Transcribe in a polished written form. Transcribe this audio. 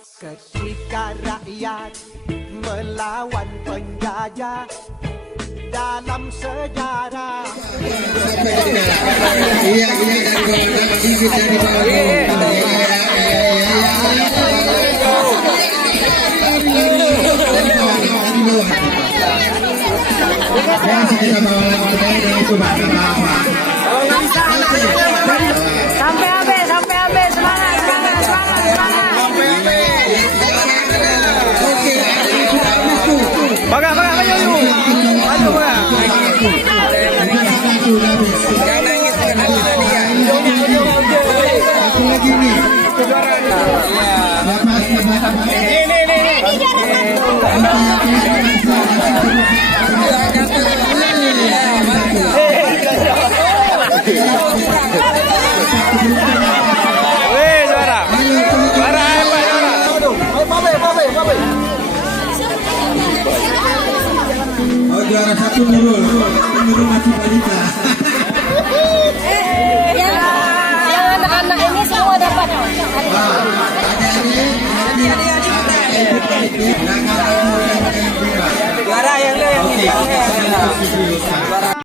Ketika rakyat melawan penjajah dalam sejarah. Sampai habis, semangat, semangat, semangat, semangat. Baga, maju dulu. Maju, Baga. Jangan nangis, satu lagi nih. Juara satu Nurul masih balita. Yang anak-anak ini semua dapat. Juara yang